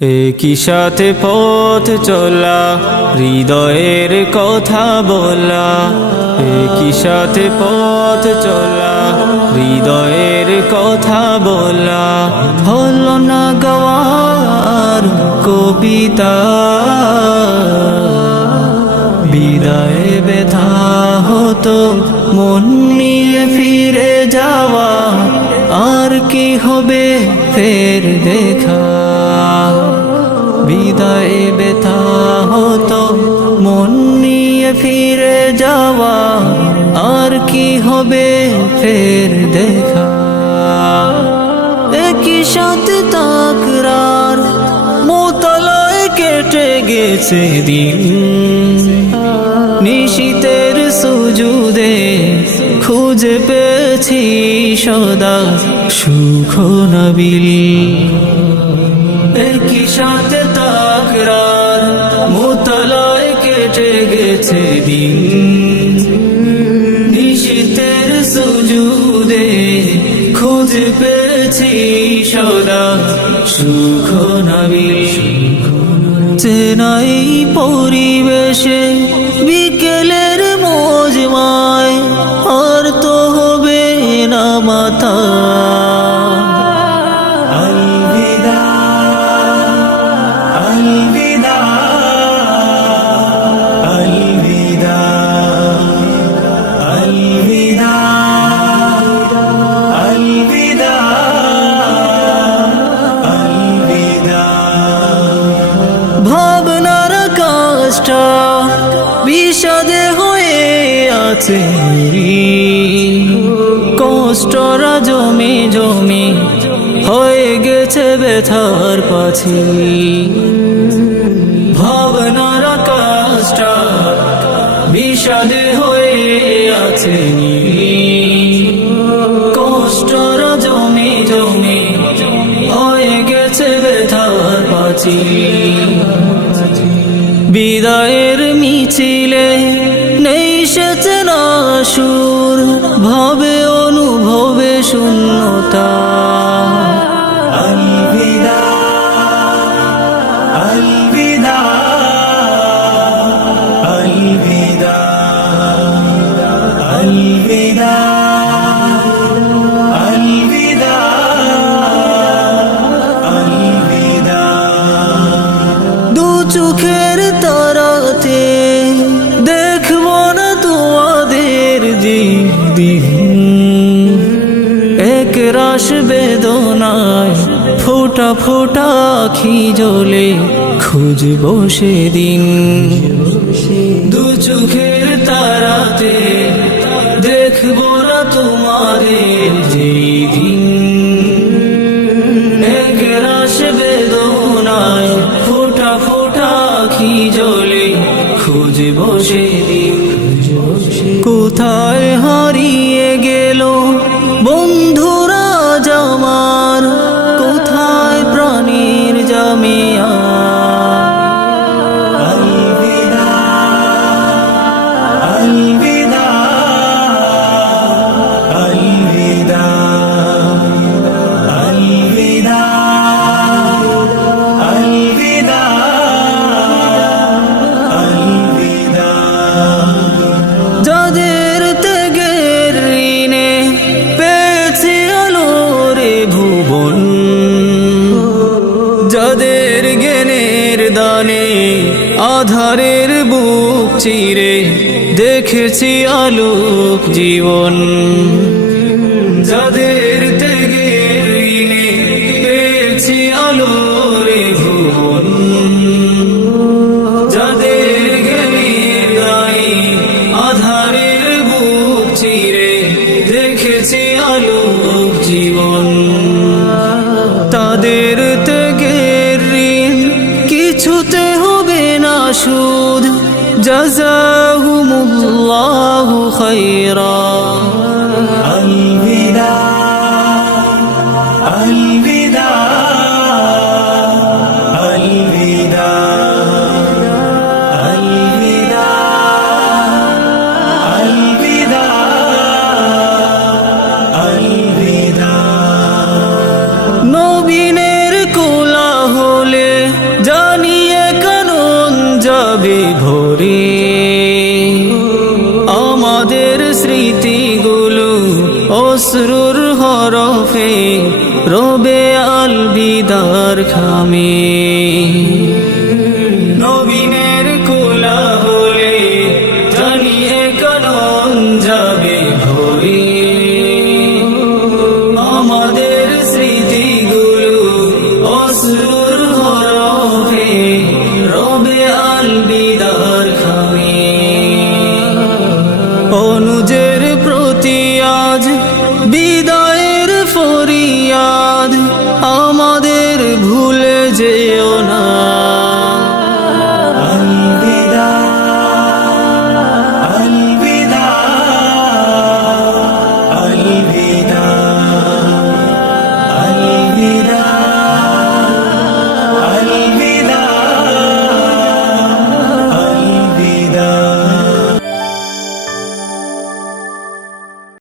একই সাথে পথ চলা, হৃদয়ের কথা বলা। একই সাথে পথ চলা, হৃদয়ের কথা বলা। হলো না গাওয়ার কবিতা, বিদায় ব্যথা হতো মন নিয়ে ফিরে যাওয়া। আর কি হবে ফের দেখা, বিদায় ব্যথা হতো মন নিয়ে ফিরে যাওয়া। আর কি হবে ফের দেখা। একই সাথে তাকরার মোতলায় কেটে গেছে দিন। নিশীতের সুজুদে খুঁজে পেয়েছি সদা সুখ নবিল। একই সাথে তাকরার মোতলায় কেটে গেছে দিন। নিশীতের সুজুদে খুঁজে পেয়েছি সদা সুখ নবিল। চেনাই পরিবেশে বিকেলের মজমায় আর তো হবে না মাথা। আলবিদা আলবিদা আলবিদা আলবিদা আলবিদা আলবিদা। ভাবনার আকাশটা বিষাদে হয়ে আছে, কষ্টরা জমে জমে হয়ে গেছে ব্যথার পাছি। ভাবনার আকাশটা বিষাদে হয়ে আছে, কষ্টরা জমে জমে হয়ে গেছে ব্যথার পাছি। বিদায়ের মিছিলে নেই সে চেনা সুর, ভাবে অনুভবে শূন্যতা। আলবিদা আলবিদা আলবিদা আলবিদা আলবিদা আলবিদা। দু চোখের তারাতে দেখবো না তোমাদের দিন। এক রাশ বেদনায় ফোটা ফোটা আখি জ্বলে খুঁজবো সেদিন। দু চোখের তারাতে দেখবো না তোমাদের দিন। এক রাশ বেদনায় ফোটা ফোটা আখি জ্বলে খুঁজবো সেদিন। কোথায় হারিয়ে গেল বন্ধুরা আমার, কোথায় প্রাণীর জামিয়া। আলবিদা আলবিদা আলবিদা আলবিদা আলবিদা আলবিদা। যাদের ত্যাগের ঋণে পেয়েছি আলোরে ভুবন, যাদের জ্ঞানের দানে আধারের বুক চিরে দেখেছি আলোক জীবন। যাদের ত্যাগের ঋণে পেয়েছি আলোরে ভুবন, যাদের জ্ঞানের দানে আধারের বুক চিরে দেখেছি আলোক জীবন। তাদের ত্যাগের ঋণ কিছুতে হবে না সুদ, জাযাহুমুল্লাহু খায়রা। আলবিদা আলবিদা আলবিদা আলবিদা আলবিদা আলবিদা। নবীনের কোলাহলে রবে আল বিদার খামে। নবীনের কোলা হলে জানিয়ে কারণ যাবে ভরে, আমাদের স্মৃতিগুলো অশ্রুর হরফে রবে আল বিদার খামে। অনুজের প্রতি আজ বিদায়ের ফরিয়াদ, আমাদের ভুলে যে